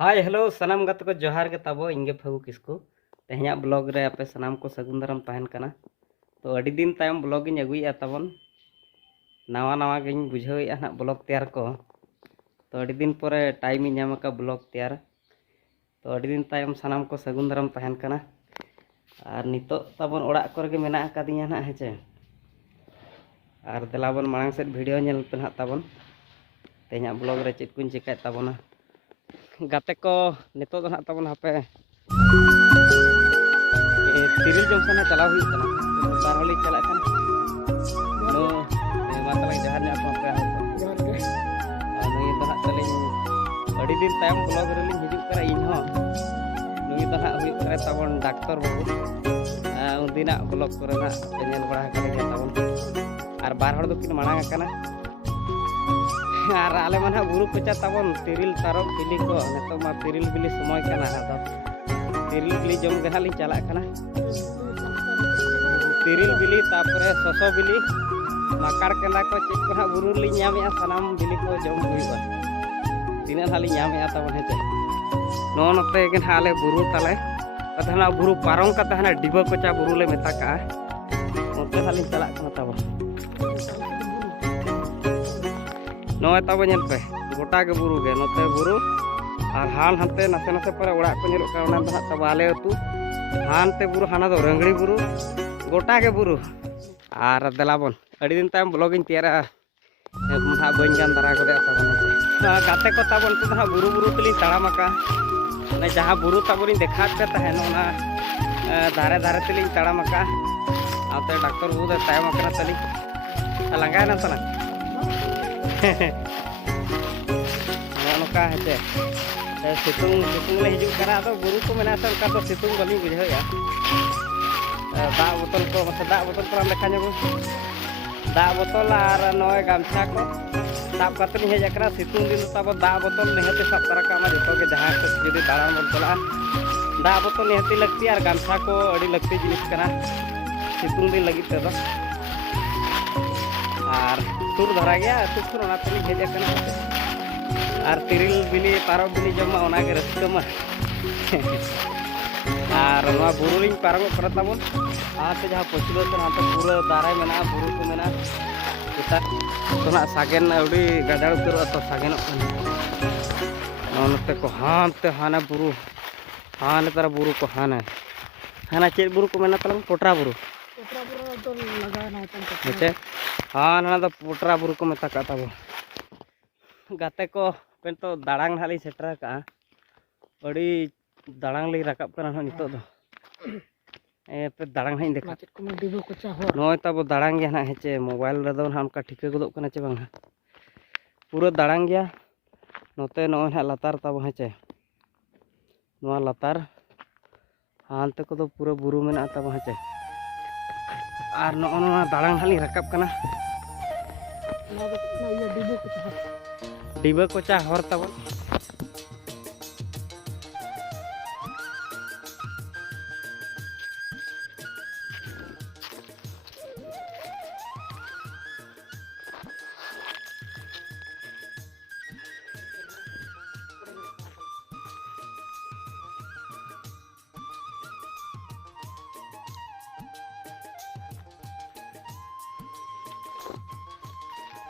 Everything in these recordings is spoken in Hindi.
हाय हेलो सनाम गाते को जोहार के ताबो इंगे फगु किसको तेहना ब्लॉग रे आपे सनाम को सगुन दाराम तहन कना। तो अड़ी दिन तायम ब्लॉग इन अगुई ताबन नवा नवा गिन बुझावे ना ब्लॉग तैयार को। तो अड़ी दिन परे टाइम इन का ब्लॉग तैयार। तो अड़ी दिन तायम सनाम को सगुन दाराम तहन कना। और नितो ताबन ओड़ा करे के मेना कादिया ना हेचे। और देलाबन मांग सेट वीडियो नेल पे ना ताबन तेहना ब्लॉग रे चेक कुन चिकाय ताबना गाते को नितो दो ना ताबन हापे तिरिल जंक्शन चलाव हुई कना बार होली चला कन नो मातला जहार न्या को पे जोहार के नुई तो हात तलिन अड़ी दिन तायम ब्लॉग रे लिन हिजुक करा इन हो नुई तो हात हुई करे ताबन डॉक्टर बाबू उदिना ब्लॉग करे ना पेनेल बड़ा करे ताबन और बार हड़ दो किन मांग कना और आले मन बुरु कोचा ताबन तिरिल तारक बिली को नेतो मा तिरिल बिली समय कना आदो तिरिल बिली जम गना लिन चला कना तिरिल बिली तापरे ससो बिली माकार केना को चेक को ना बुरु लिन ᱧᱟᱢᱮᱟ सनाम बिली को जम हुईबा तिना हाली ᱧᱟᱢᱮᱟ ताबन हेचे नो नते गेन हाले बुरु ताले अधना बुरु पारंग का तहना डिबा कोचा बुरु ले मेता का नते हाली चला कना ताबन नोय ताबो नेल पे गोटा के बुरु गे नते बुरु और हान हंते नसे नसे पर ओड़ा को नेलो का ओना दहा तबाले अतु हानते बुरु हाना दो रंगड़ी बुरु गोटा के बुरु और देलाबन अड़ी दिन ताम ब्लॉग इन तैयारा महा बइन गान दारा को दे ताबन गाते को ताबन तो दहा बुरु बुरु तली ताड़ामका ने जहां बुरु ताबन देखा पे तहन ओना धारे धारे तली ताड़ामका आते डॉक्टर बुदे तायम अकरा तली लंगाय ना तना नौका हेचे सितुंग सितुंग ले हिजुक कना तो बुरु को मेना से का तो सितुंग बनी बुझाया दा बोतल को मत दा बोतल पर देखा नो दा बोतल और नय गामछा को साब कतनी हे जकरा सितुंग दिन तब दा बोतल नेहते सब तरह का मा जतो के जहां से जदी दाड़ान बन चला दा बोतल नेहती लगती और गामछा को अड़ी लगती जिनिस कना सितुंग दिन लगी ते और सुर धरा गया सुर ओना तली हेज कना और तिरिल बिली पारक बिली जमा ओना के रस्कमा और नवा बुरु लिन पारंग कर ताबन आते जहां पछिलो तो नाते पूरा दाराय मेना बुरु को मेना kita तोना सागेन अउडी गादाड़ उतर तो सागेन नते को हानते हाना बुरु हाने तारा बुरु को हाना हाना चेक बुरु को मेना तलम पोटरा बुरु तो लगाया ना तन हेचे हाँ ना तो पोटरा बुरु को मेता का ताबो गाते को पेन तो दाड़ांग हाली सेटरा का अड़ी दाड़ांग ले रकाब कना नितो दो पे दाड़ांग हाई देखा चेक को डिबो कोचा हो नय ताबो दाड़ांग गया ना हेचे मोबाइल रे दो ना उनका ठिका गदो कना चे बांग पूरा दाड़ांग गया नोते नय ना लातार ताबो हेचे नवा लातार हानते को तो पूरा बुरु मेना ताबो हेचे और नोना दाड़ांग हाली रकाब कना ना ये डिबा कोचा हर ताबो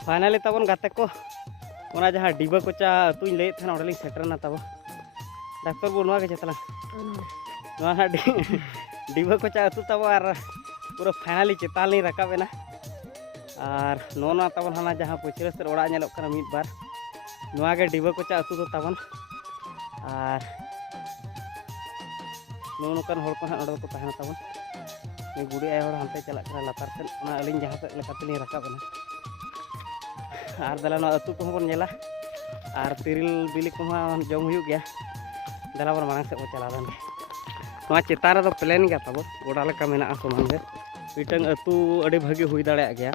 फाइनली ताबन गाते को ओना जहां डिबा कोचा तुई ले थाना ओडली सेटरना ताबो डॉक्टर बोलवा के चतला नोना डिबा कोचा अतु ताबो और पूरा फाइनली चेताली रकाबेना और नोना ताबन हाना जहां पछिरे से ओड़ा नेलो कना मिद बार नोआ के डिबा कोचा अतु तो ताबन और नोनकन होड़ को ना ओडो को तहना ताबन ने गुडी आय होड़ हंते चला करा लातार से ओना अलिन जहां से लेकातली रकाबेना और दला अतु को बन नेला और तिरिल बिली को जम हुई गया दला बन मांग से चला चेतान रे प्लेन गया तब गोड़ा लेका मेना समान गे मिटन अतु अड़ी भागी हुई दाड़ा गया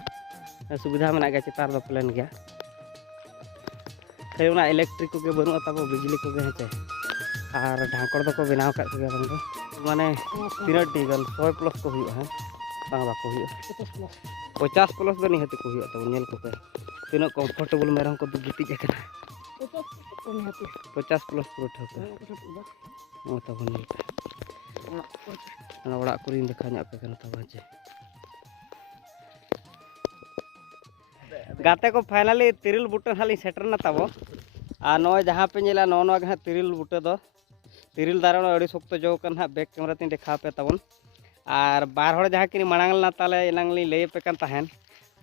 सुविधा में गया चेतान रे प्लेन गया खाली उना इलेक्ट्रिक को बनु तब बिजली को हेचे और ढांकड़ दो को बनाव का माने तीना टीगन 100 प्लस को हुई है बांग बाको हुई 50 प्लस दो निहत को हुई तब नेल को तीना कंफर्टेबल मेरम को गिटी तो निहाती 50 प्लस पूरा ठोका ᱱᱚᱜᱼᱚᱭ ᱛᱟᱵᱚᱱ ᱧᱮᱞ ᱯᱮ ᱚᱱᱟ ᱚᱲᱟᱜ ᱠᱚᱨᱮᱧ ᱫᱮᱠᱷᱟᱣ ᱧᱚᱜ ᱟᱯᱮ ᱠᱟᱱᱟ ᱛᱟᱵᱚᱱ ᱡᱮ ᱜᱟᱛᱮ ᱠᱚ ᱯᱷᱟᱭᱱᱟᱞᱤ ᱛᱤᱨᱤᱞ ᱵᱩᱴᱟᱹ ᱦᱟᱸᱜ ᱞᱤᱧ ᱥᱮᱴᱮᱨᱱᱟ ᱛᱟᱵᱚ ᱟᱨ ᱱᱚᱜᱼᱚᱭ ᱡᱟᱦᱟᱸ ᱯᱮ ᱧᱮᱞᱟ ᱱᱚᱜᱼᱚ ᱜᱮ ᱦᱟᱸᱜ ᱛᱤᱨᱤᱞ ᱵᱩᱴᱟᱹ ᱫᱚ ᱛᱤᱨᱤᱞ ᱫᱟᱨᱮ ᱟᱹᱰᱤ ᱥᱚᱠᱛᱚ ᱡᱚ ᱠᱟᱱᱟ ᱦᱟᱸᱜ ᱵᱮᱠ ᱠᱮᱢᱮᱨᱟ ᱛᱤᱧ ᱫᱮᱠᱷᱟᱣ ᱯᱮ ᱛᱟᱵᱚᱱ ᱟᱨ ᱵᱟᱨ ᱦᱚᱲ ᱡᱟᱦᱟᱸ ᱠᱤᱱ ᱢᱟᱲᱟᱝ ᱞᱮᱱᱟ ᱛᱟᱦᱞᱮ ᱮᱱᱟᱝ ᱞᱤᱧ ᱞᱟᱹᱭ ᱟᱯᱮ ᱠᱟᱱ ᱛᱟᱦᱮᱱ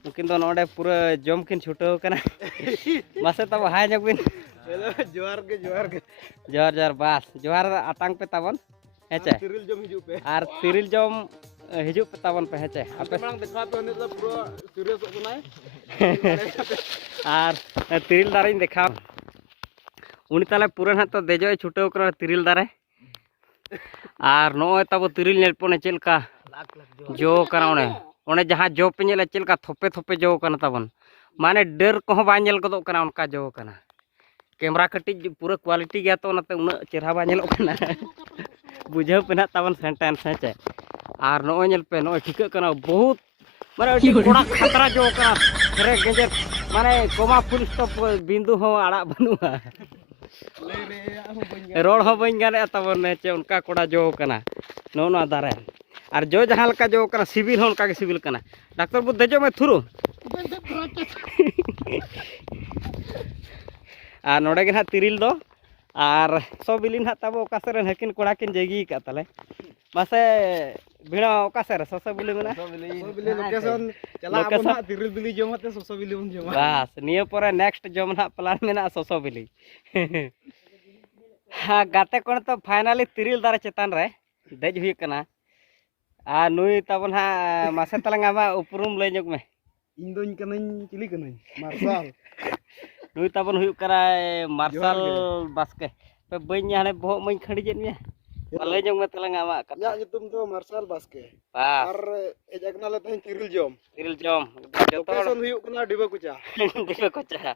उनकिन दो नोडे पूरा जम किन छुटाव कना मासे तब हाय जबिन जोहार के जोहार जोहार बास जोहार आतांग पे ताबन हेचे तिरिल जम हिजु पे आर तिरिल जम हिजु पे ताबन पे हेचे आपे मांग देखा पे ने पूरा सीरियस बनाय आर तिरिल दारे देखा उनी ताले पूरा ना तो देजो छुटाव कना तिरिल दारे आर नोय तब तिरिल नेल पने चेलका जो कना ओने जहाँ जो पे नेल चेलका थोपे थोपे जो कना ताबन माने डर को बा नेल गदो कना उनका जो कना कैमरा कटी पूरा क्वालिटी गया तो उनाते उना चेहरा बा नेलो कना बुझाव पे ना ताबन सेंटेंस हेचे आर नोय नेल पे नोय ठिक कना बहुत माने अति कोड़ा खतरा जो कना रे गेजे माने कोमा फुल स्टॉप बिंदु हो आड़ा बनुआ रोड हो बन गाने ताबन चे उनका कोड़ा जो कना नो दारे और जो जहाँ लका जो कना सिविल हो उनका के सिविल कना डॉक्टर बु देजो में थुरु आ नोडे के ना तिरिल दो और सो बिलिन हा तब ओका सेरन हकिन कोड़ा किन जगी का तले मासे भिड़ा ओका सेर ससो बिली मेना ससो बिली लोकेशन चला आपन हा तिरिल बिली जमते ससो बिली बन जमा बस निया परे नेक्स्ट जम ना प्लान मेना ससो बिली हाँ गाते कोन तो फाइनली तिरिल दारे चेतान रे देज हुई कना आ नुई तबन हा मासे तलंगा मा उपरुम लय जग में इन दोन कनन चिली कनन मार्शल नुई तबन हुई करा मार्शल बास्के पे बइन हाने बहो मई खड़ी जेन में लय जग में तलंगा मा या तुम तो मार्शल बास्के और एजगना ले तहन तिरिल जम लोकेशन हुई कना डिबा कुचा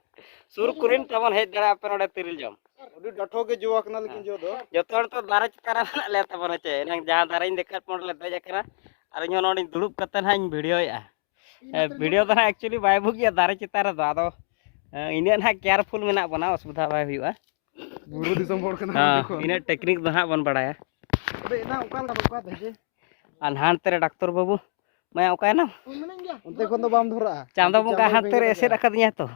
सुर कुरिन तबन हेज दरा पे नोडे तिरिल जम अडी डठो के जोवा कना लेकिन जो दो जतोर तो दारा चितारा ले तबन चे नंग जहां दारा इन देखा पड़ ले दज करा और इन नोडी दुड़ुब कते ना इन वीडियो या वीडियो तो एक्चुअली बाय भुगिया दारा चितारा दो आदो इने ना केयरफुल मेना बना असुविधा बाय हुआ बुरु दिसम होड़ कना देखो इने टेक्निक दो हां बन बड़ाया अबे ना उकाल का बका दे अनहान तेरे डॉक्टर बाबू मैं ओका ना उनते कोन दो बाम धरा चांदो मुका हाथ तेरे ऐसे रख दिया तो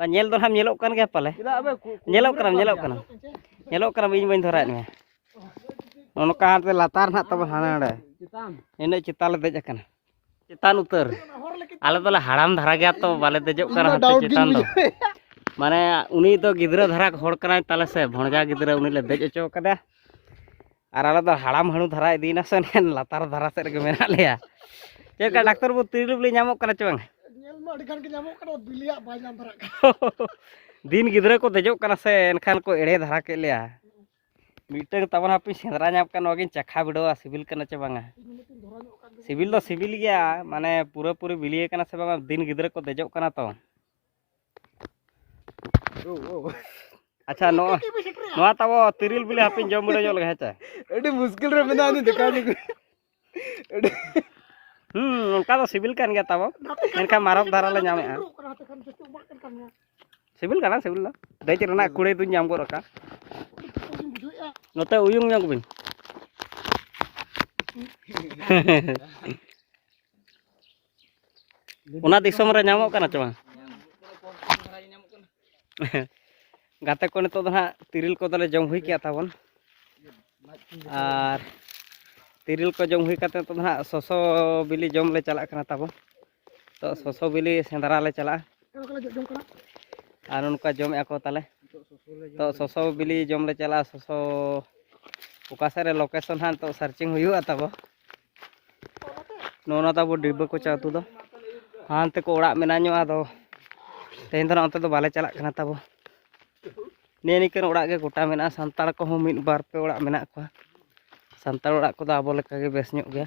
नेल दो हम नेलो कन गया पले नेलो करम इन बइन धरा ने उनका हाथ पे लातार ना तब हाने इन चिताल देज कना चितान उतर आले तो हाड़ाम धरा गया तो बाले देजो कना चितान दो माने उनी तो गिदरा धरा होड़ कना ताले से भणजा गिदरा उनी ले देज चो कदा और आले तो हाड़ाम हणु धरा इदीना से लातार धरा से रे मेना लेया चेका डॉक्टर बु तिरिल बिली नामो कना चोंग दिन गिदरा को देजो कना से एनखान को एड़े धरा के लिया मीटर तबन हापी सेंद्रा नाम का नगिन चखा बिडवा सिविल कना चे बांगा सिविल दो सिविल गया माने पूरा पूरी बिलिए कना से बांगा दिन गिदरा को देजो कना तो अच्छा नो तब तिरिल बिली हापी जम बिडो जो लगा चे एडी मुश्किल रे मेना नि देखा नि उनका तो सिविल कान गया तब इनका मारक धारा ले नामे सिविल काना सिविल ला देज रना कुड़े दुन नाम गो रका नोते उयुंग ᱧᱚᱜ ᱵᱤᱱ ᱚᱱᱟ ᱫᱤᱥᱚᱢ ᱨᱮ ᱧᱟᱢᱚᱜ ᱠᱟᱱᱟ ᱪᱚ ᱵᱟᱝ गाते को नितो ᱫᱚ ᱦᱟᱸᱜ तिरिल को दले जम हुई किया ताबन और तिरिल को जम हुई काते तो हां ससो बिली जम ले चला कना ताबो तो ससो बिली सेंदरा ले चला और उनका जम एको ताले तो ससो बिली जम ले चला ससो उकासे रे लोकेशन हां तो सर्चिंग हुआ ताबो नोना ताबो डिब्बा को चातु दो हां ते को ओड़ा मेना ᱧᱚ आदो तेन दो अंत तो बाले चला कना ताबो ने निकन ओड़ा के गोटा मेना संताल को हो मिद बार पे ओड़ा मेना को संताल ओड़ा को आबो लेका के बेस ᱧᱚᱜ गया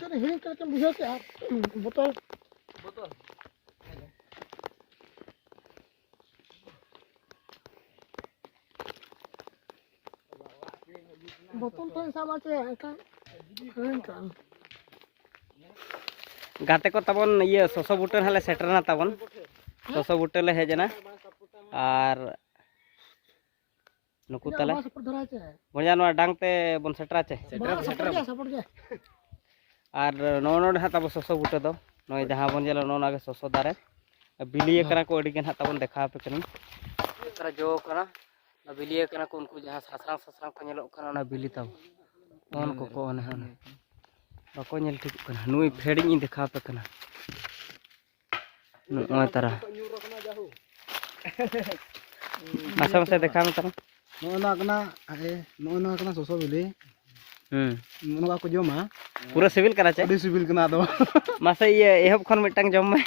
बोतल तो साबा के गाते को तबन ये ससो बुटन हले सेटरना तबन ससो बुटले हेजना और नुकु तले बस पर धरा चे बोझा नोआ डांग ते बन सेटरा चे सपोर्ट गया और नोन हा तब सोसो बूटे दो नय जहां बन जेलो नोना के सोसो दारे बिलिए कना को अड़ी गन हा तबन देखा पे कनी तरा जो कना ना बिलिए कना को उनको जहां सासरा सासरा को नेलो कना ना बिली तब कौन को ओने हने बाको नेल ठीक कना नुई फेडिंग देखा पे कना नुआ तरा मासा मासा देखा में तरा नोना कना सोसो बिली नोना को जोमा पूरा सिविल करा चे अड़ी सिबिल कना दो मासा ये एहब खन मिटंग जम में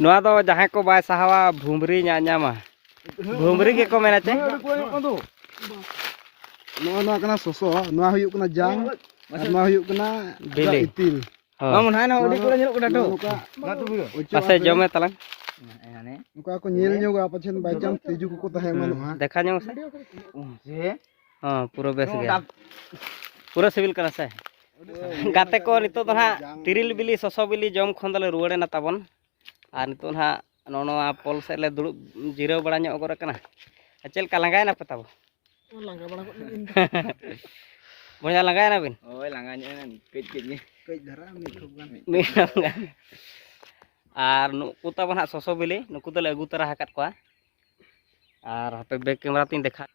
नोआ दो जहां को बाय सहावा भूमरी न्यामा भूमरी के को मेना चे नोना कना सोसो नोआ हुयु कना जांग नोआ हुयु कना बिली इतिल मामुन हाना ओडी को नेलो कना तो मासे जमे तला नुका को नेल न्योगा पछन बाइचांस तेजु को तहे मनवा देखा न्यो से हां पूरा बेस गया पूरा सिविल करा से गाते को नितो तो ना तिरिल बिली ससो बिली जम खंदले रुवाड़े ना ताबन आ नितो ना नोनो पोल से ले दुड़ जिरो बड़ा न्यो गोरे कना चेल का लंगाय ना पताबो लंगा बड़ा बोझा लंगाय ना बिन ओय लांगा न्यो कज धरा मिठोगान और नुकु ताबन हा ससो बिली नुकु दले अगु तरा हाकत को और हापे बैक कैमरा तीन देखा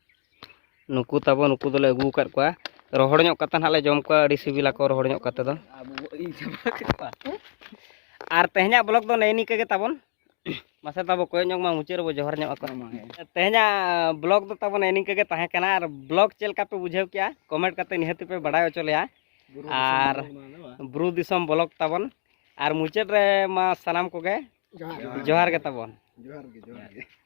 नुकु ताबो नुकु दले अगु कत को रोहड़ ᱧᱚᱜ कतन हाले जम को अड़ी सिबिला को रोहड़ ᱧᱚᱜ कते दो और तेहना ब्लॉग दो नेनी के ताबन मासे ताबो कोय ᱧᱚᱜ मा मुचेर बो जोहर ᱧᱚᱜ को तेहना ब्लॉग दो ताबन नेनी के ताहे कना और ब्लॉग चेलका पे बुझेव किया कमेंट कते निहत पे बडाय चलेया और ब्रू दिसम ब्लॉग ताबन और मुचेर रे मा सनाम को के जोहार के ताबन जोहार के